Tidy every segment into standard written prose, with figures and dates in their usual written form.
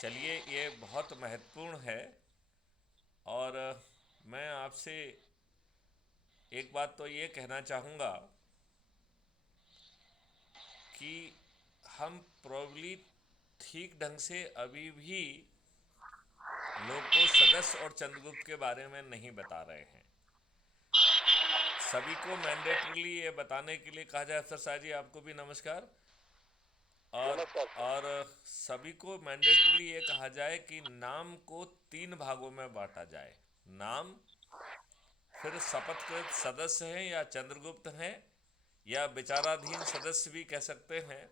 चलिए, ये बहुत महत्वपूर्ण है। और मैं आपसे एक बात तो ये कहना चाहूँगा कि हम प्रॉब्ली ठीक ढंग से अभी भी लोग को सदस्य और चंद्रगुप्त के बारे में नहीं बता रहे हैं। सभी को मैंडेटरीली ये बताने के लिए कहा जाए। अफसर साहब जी, आपको भी नमस्कार। और नमस्कार सर। और सभी को मैंडेटरीली ये कहा जाए कि नाम को 3 भागों में बांटा जाए। नाम, फिर शपथकृत सदस्य हैं या चंद्रगुप्त हैं या विचाराधीन सदस्य भी कह सकते हैं,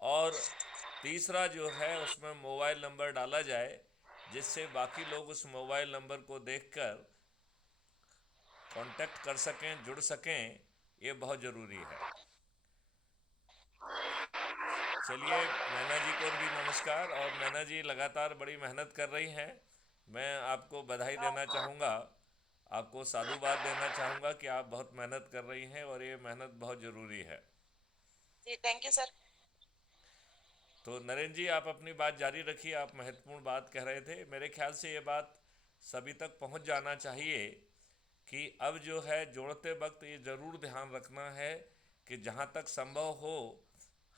और तीसरा जो है उसमें मोबाइल नंबर डाला जाए जिससे बाकी लोग उस मोबाइल नंबर को देखकर कांटेक्ट कर सकें, जुड़ सकें। ये बहुत ज़रूरी है। चलिए, नैना जी को भी नमस्कार। और नैना जी लगातार बड़ी मेहनत कर रही हैं। मैं आपको बधाई देना चाहूँगा, आपको साधुवाद देना चाहूँगा कि आप बहुत मेहनत कर रही हैं और ये मेहनत बहुत ज़रूरी है। जी थैंक यू सर। तो नरेंद्र जी, आप अपनी बात जारी रखिए। आप महत्वपूर्ण बात कह रहे थे। मेरे ख्याल से ये बात सभी तक पहुंच जाना चाहिए कि अब जो है जोड़ते वक्त ये ज़रूर ध्यान रखना है कि जहाँ तक संभव हो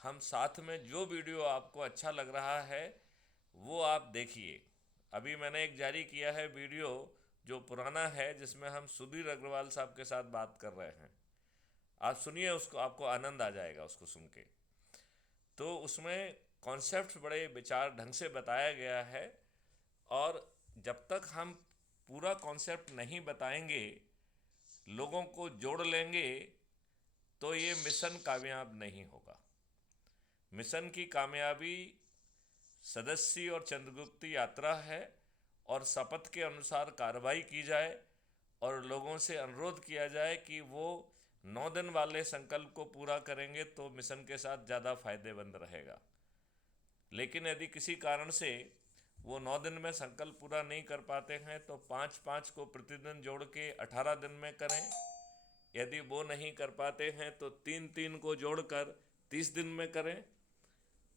हम साथ में जो वीडियो आपको अच्छा लग रहा है वो आप देखिए। अभी मैंने एक जारी किया है वीडियो जो पुराना है, जिसमें हम सुधीर अग्रवाल साहब के साथ बात कर रहे हैं। आप सुनिए उसको, आपको आनंद आ जाएगा उसको सुन के। तो उसमें कॉन्सेप्ट बड़े विचार ढंग से बताया गया है। और जब तक हम पूरा कॉन्सेप्ट नहीं बताएंगे, लोगों को जोड़ लेंगे, तो ये मिशन कामयाब नहीं होगा। मिशन की कामयाबी सदस्य और चंद्रगुप्त यात्रा है, और शपथ के अनुसार कार्रवाई की जाए और लोगों से अनुरोध किया जाए कि वो 9 दिन वाले संकल्प को पूरा करेंगे तो मिशन के साथ ज़्यादा फायदेमंद रहेगा। लेकिन यदि किसी कारण से वो 9 दिन में संकल्प पूरा नहीं कर पाते हैं तो 5-5 को प्रतिदिन जोड़ के 18 दिन में करें। यदि वो नहीं कर पाते हैं तो 3-3 को जोड़कर 30 दिन में करें।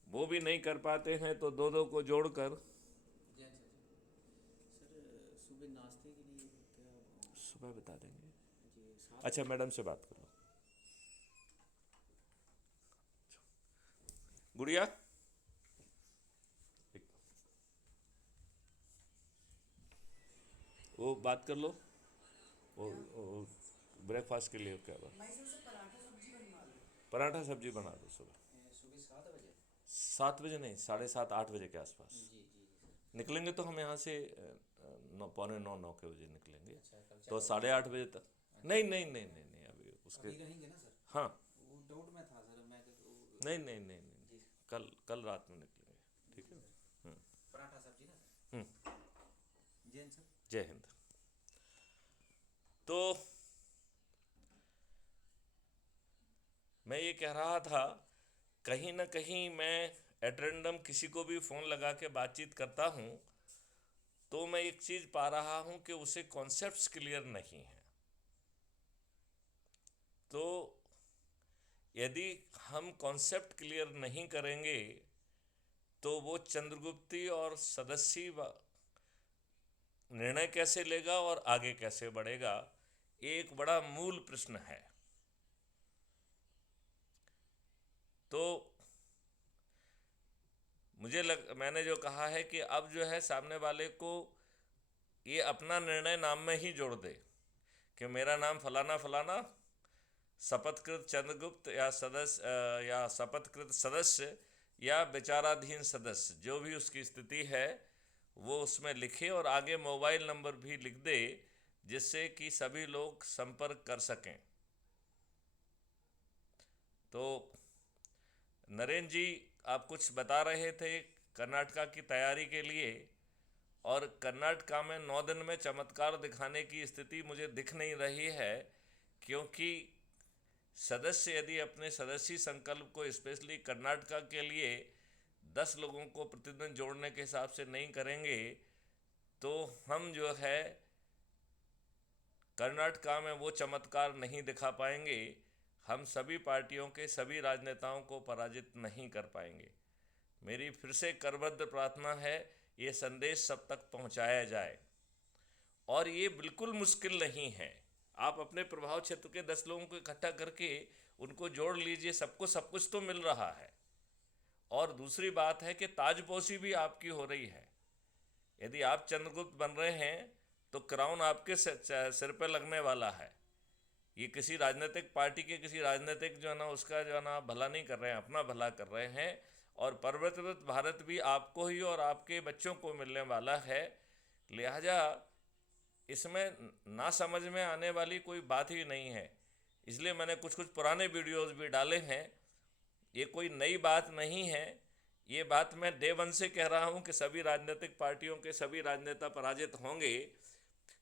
वो भी नहीं कर पाते हैं तो 2-2 को जोड़कर। जी अच्छा जी सर, सुबह नाश्ते के लिए क्या सुबह बता देंगे। जी 7 अच्छा, बजे मैडम से बात कर लो। गुड़िया, वो बात कर लो। वो ब्रेकफास्ट के लिए क्या बात। पराठा सब्जी बना दो सुबह। सुबह 7 बजे। 7 बजे नहीं, 7:30-8 बजे के आसपास जी जी जी सर। निकलेंगे तो हम यहाँ से 9, 9:45 के बजे निकलेंगे। अच्छा कल तो 4 बजे। 8:30 बजे तक। अच्छा नहीं अच्छा। नहीं नहीं नहीं नहीं, अभी उसके। अभी रहेंगे ना सर? हाँ। वो डाउट में था सर, मैं नहीं नहीं नहीं नहीं जी नहीं, कल कल रात में निकलेंगे। ठीक जी है। सर। हम्म। पराठा सब्जी ना सर? हम्म। जैन सर। जय हिंद। तो मैं ये कह रहा था, कहीं ना कहीं मैं एट रैंडम किसी को भी फ़ोन लगा के बातचीत करता हूँ तो मैं एक चीज़ पा रहा हूँ कि उसे कॉन्सेप्ट्स क्लियर नहीं है। तो यदि हम कॉन्सेप्ट क्लियर नहीं करेंगे तो वो चंद्रगुप्ती और सदस्य निर्णय कैसे लेगा और आगे कैसे बढ़ेगा, एक बड़ा मूल प्रश्न है। तो मैंने जो कहा है कि अब जो है सामने वाले को ये अपना निर्णय नाम में ही जोड़ दे कि मेरा नाम फलाना फलाना, शपथकृत चंद्रगुप्त या सदस्य या शपथकृत सदस्य या विचाराधीन सदस्य, जो भी उसकी स्थिति है वो उसमें लिखे और आगे मोबाइल नंबर भी लिख दे जिससे कि सभी लोग संपर्क कर सकें। तो नरेंद्र जी, आप कुछ बता रहे थे कर्नाटका की तैयारी के लिए। और कर्नाटका में 9 दिन में चमत्कार दिखाने की स्थिति मुझे दिख नहीं रही है, क्योंकि सदस्य यदि अपने सदस्य संकल्प को स्पेशली कर्नाटका के लिए 10 लोगों को प्रतिदिन जोड़ने के हिसाब से नहीं करेंगे तो हम जो है कर्नाटका में वो चमत्कार नहीं दिखा पाएंगे। हम सभी पार्टियों के सभी राजनेताओं को पराजित नहीं कर पाएंगे। मेरी फिर से करबद्ध प्रार्थना है, ये संदेश सब तक पहुंचाया जाए। और ये बिल्कुल मुश्किल नहीं है। आप अपने प्रभाव क्षेत्र के 10 लोगों को इकट्ठा करके उनको जोड़ लीजिए, सबको सब कुछ तो मिल रहा है। और दूसरी बात है कि ताजपोशी भी आपकी हो रही है। यदि आप चंद्रगुप्त बन रहे हैं तो क्राउन आपके सिर पर लगने वाला है। ये किसी राजनीतिक पार्टी के किसी राजनीतिक जो है ना उसका जो है ना भला नहीं कर रहे हैं, अपना भला कर रहे हैं। और परिवर्तित भारत भी आपको ही और आपके बच्चों को मिलने वाला है। लिहाजा इसमें ना समझ में आने वाली कोई बात ही नहीं है। इसलिए मैंने कुछ कुछ पुराने वीडियोस भी डाले हैं। ये कोई नई बात नहीं है। ये बात मैं डे वन से कह रहा हूँ कि सभी राजनीतिक पार्टियों के सभी राजनेता पराजित होंगे,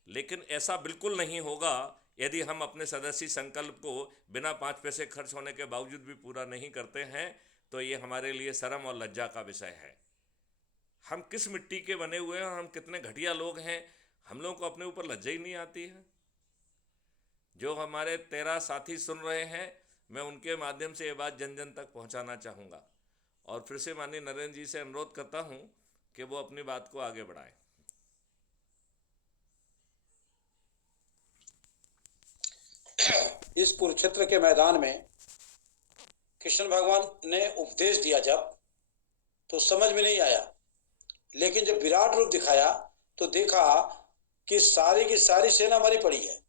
लेकिन ऐसा बिल्कुल नहीं होगा यदि हम अपने सदस्य संकल्प को बिना 5 पैसे खर्च होने के बावजूद भी पूरा नहीं करते हैं। तो ये हमारे लिए शर्म और लज्जा का विषय है। हम किस मिट्टी के बने हुए हैं, हम कितने घटिया लोग हैं, हम लोगों को अपने ऊपर लज्जा ही नहीं आती है। जो हमारे 13 साथी सुन रहे हैं, मैं उनके माध्यम से ये बात जन जन तक पहुंचाना चाहूँगा। और फिर से माननीय नरेंद्र जी से अनुरोध करता हूं कि वो अपनी बात को आगे बढ़ाएं। इस कुरुक्षेत्र के मैदान में कृष्ण भगवान ने उपदेश दिया जब, तो समझ में नहीं आया, लेकिन जब विराट रूप दिखाया तो देखा कि सारी की सारी सेना मरी पड़ी है।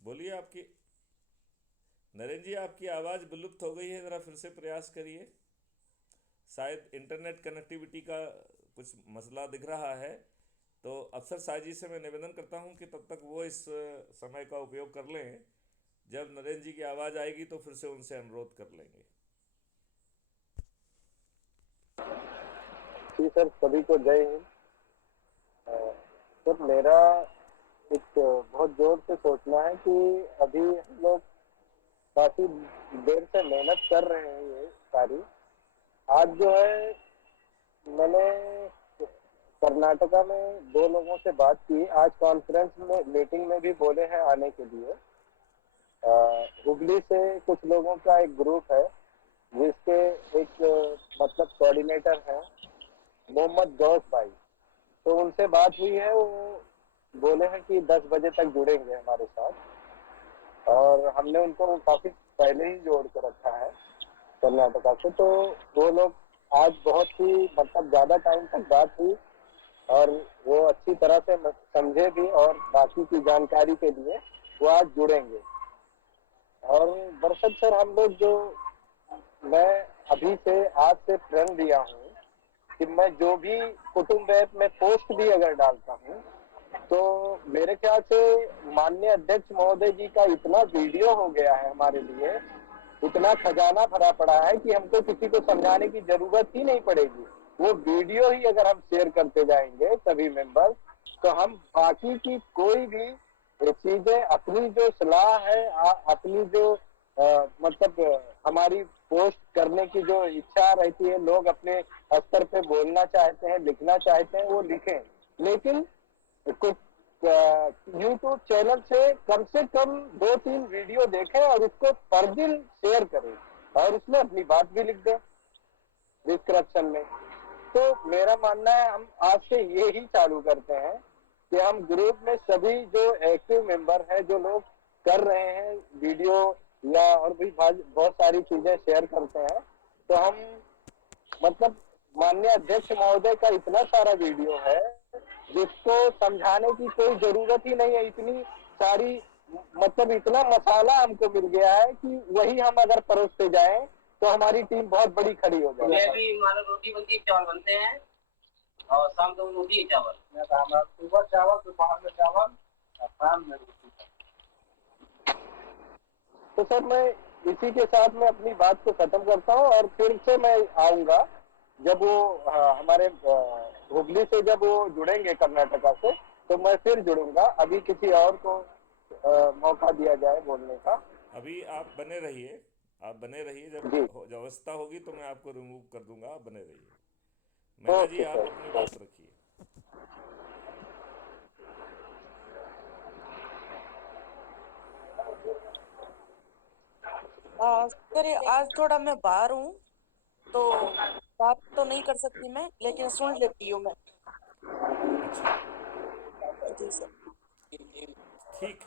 बोलिए। आपकी नरेंद्र जी, आपकी आवाज़ विलुप्त हो गई है, ज़रा फिर से प्रयास करिए। शायद इंटरनेट कनेक्टिविटी का कुछ मसला दिख रहा है। तो अफसर साजी से मैं निवेदन करता हूं कि तब तक वो इस समय का उपयोग कर लें। जब नरेंद्र जी की आवाज़ आएगी तो फिर से उनसे अनुरोध कर लेंगे। जी सर, सभी को जय हिंद। सर, मेरा एक बहुत जोर से सोचना है कि अभी हम लोग काफी देर से मेहनत कर रहे हैं ये सारी। आज जो है मैंने कर्नाटका में 2 लोगों से बात की, आज कॉन्फ्रेंस में मीटिंग में भी बोले हैं आने के लिए। हुगली से कुछ लोगों का एक ग्रुप है जिसके एक मतलब कोऑर्डिनेटर है मोहम्मद गौस भाई, तो उनसे बात हुई है। वो बोले हैं कि 10 बजे तक जुड़ेंगे हमारे साथ, और हमने उनको काफी पहले ही जोड़ कर रखा है कर्नाटका से। तो वो लोग आज बहुत ही मतलब ज्यादा टाइम तक बात हुई और वो अच्छी तरह से समझे भी, और बाकी की जानकारी के लिए वो आज जुड़ेंगे। और दरअसल सर, हम लोग जो मैं अभी से आज से प्रण लिया हूँ कि मैं जो भी कुटुंब ऐप में पोस्ट भी अगर डालता हूँ तो मेरे ख्याल से माननीय अध्यक्ष महोदय जी का इतना वीडियो हो गया है हमारे लिए, इतना खजाना भरा पड़ा है कि हमको किसी को समझाने की जरूरत ही नहीं पड़ेगी। वो वीडियो ही अगर हम शेयर करते जाएंगे सभी मेंबर, तो हम बाकी की कोई भी चीजें, अपनी जो सलाह है, अपनी जो मतलब हमारी पोस्ट करने की जो इच्छा रहती है, लोग अपने स्तर पे बोलना चाहते हैं, लिखना चाहते हैं, वो लिखें। लेकिन कुछ यूट्यूब चैनल से कम 2-3 वीडियो देखें और उसको पर दिन शेयर करें और उसमें अपनी बात भी लिख दें डिस्क्रिप्शन में। तो मेरा मानना है हम आज से ये ही चालू करते हैं कि हम ग्रुप में सभी जो एक्टिव मेंबर हैं, जो लोग कर रहे हैं वीडियो या और भी बहुत सारी चीजें शेयर करते हैं, तो हम मतलब माननीय अध्यक्ष महोदय का इतना सारा वीडियो है जिसको समझाने की कोई जरूरत ही नहीं है। इतनी सारी मतलब इतना मसाला हमको मिल गया है कि वही हम अगर परोसते जाएं तो हमारी टीम बहुत बड़ी खड़ी हो जाएगी। मैं भी हमारा रोटी बनती है, चावल बनते हैं और शाम को रोटी है चावल। सुबह चावल, दोपहर में चावल और शाम में रोटी। तो सर, मैं इसी के साथ में अपनी बात को खत्म करता हूँ और फिर से मैं आऊंगा जब वो हमारे हुगली से जब वो जुड़ेंगे कर्नाटका से, तो मैं फिर जुड़ूंगा। अभी किसी और को मौका दिया जाए बोलने का। अभी आप बने रहिए, आप बने रहिए, जी। जब अवस्था होगी तो मैं आपको रिमूव कर दूंगा, आप बने रहिए। मैना जी ओके आप सर। अपनी बात रखिए। सर आज थोड़ा मैं बाहर हूँ तो बात तो नहीं कर सकती मैं, लेकिन सुन लेती हूँ मैं। अच्छा, जी सर। ठीक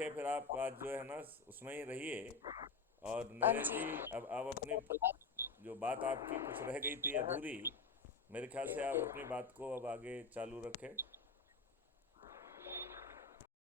है, फिर आप आज जो है ना उसमें ही रहिए। और हाँ नरेंद्र जी। जी, अब आप अपनी जो बात आपकी कुछ रह गई थी अधूरी, मेरे ख्याल से आप अपनी बात को अब आगे चालू रखें।